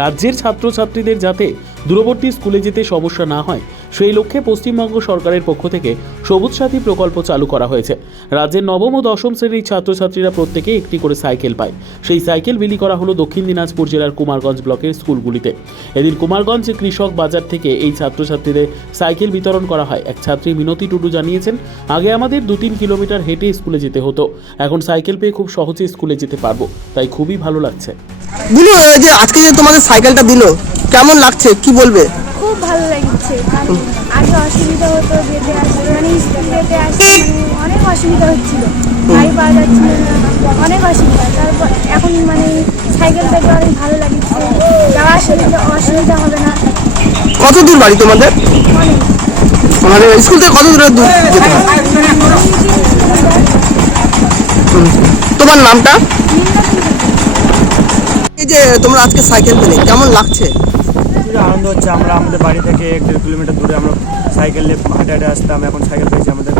রাজ্যের ছাত্রছাত্রীদের যাতে দূরবর্তী স্কুলে যেতে সমস্যা না হয়, সেই লক্ষ্যে পশ্চিমবঙ্গ সরকারের পক্ষ থেকে সবুজ সাথী প্রকল্প চালু করা হয়েছে। রাজ্যের নবম ও দশম শ্রেণির ছাত্রছাত্রীরা প্রত্যেকে একটি করে সাইকেল পায়। সেই সাইকেল বিলি করা হলো দক্ষিণ দিনাজপুর জেলার কুমারগঞ্জ ব্লকের স্কুলগুলিতে। এদিন কুমারগঞ্জ কৃষক বাজার থেকে এই ছাত্রছাত্রীদের সাইকেল বিতরণ করা হয়। এক ছাত্রী মিনতি টুডু জানিয়েছেন, আগে আমাদের দু তিন কিলোমিটার হেঁটে স্কুলে যেতে হতো। এখন সাইকেল পেয়ে খুব সহজে স্কুলে যেতে পারব। তাই খুবই ভালো লাগছে। দিলু যে আজকে যে তোমাদের সাইকেলটা দিলো কেমন লাগছে? কি বলবে? খুব ভালো লাগছে। কারণ আগে অসুবিধা হতো যেতে আসতে মানে স্কুল যেতে আসতে মানে অনেক অসুবিধা হচ্ছিল। গাড়ি পাওয়া যাচ্ছিল না অনেক অসুবিধা। তারপর এখন মানে সাইকেল থেকে অনেক ভালো লাগছে। যাওয়া অসুবিধা অসুবিধা হবে না। কত দূর বাড়ি তোমাদের? মানে স্কুল থেকে কত দূরে দূর যেতে তোমার নামটা? এই যে তোমরা আজকে সাইকেল পেলে, কেমন লাগছে? আনন্দ হচ্ছে আমরা আমাদের বাড়ি থেকে এক দেড় কিলোমিটার দূরে আমরা সাইকেল নিয়ে হাঁটে হাঁটে আসতাম, এখন সাইকেল পেয়েছি আমাদের।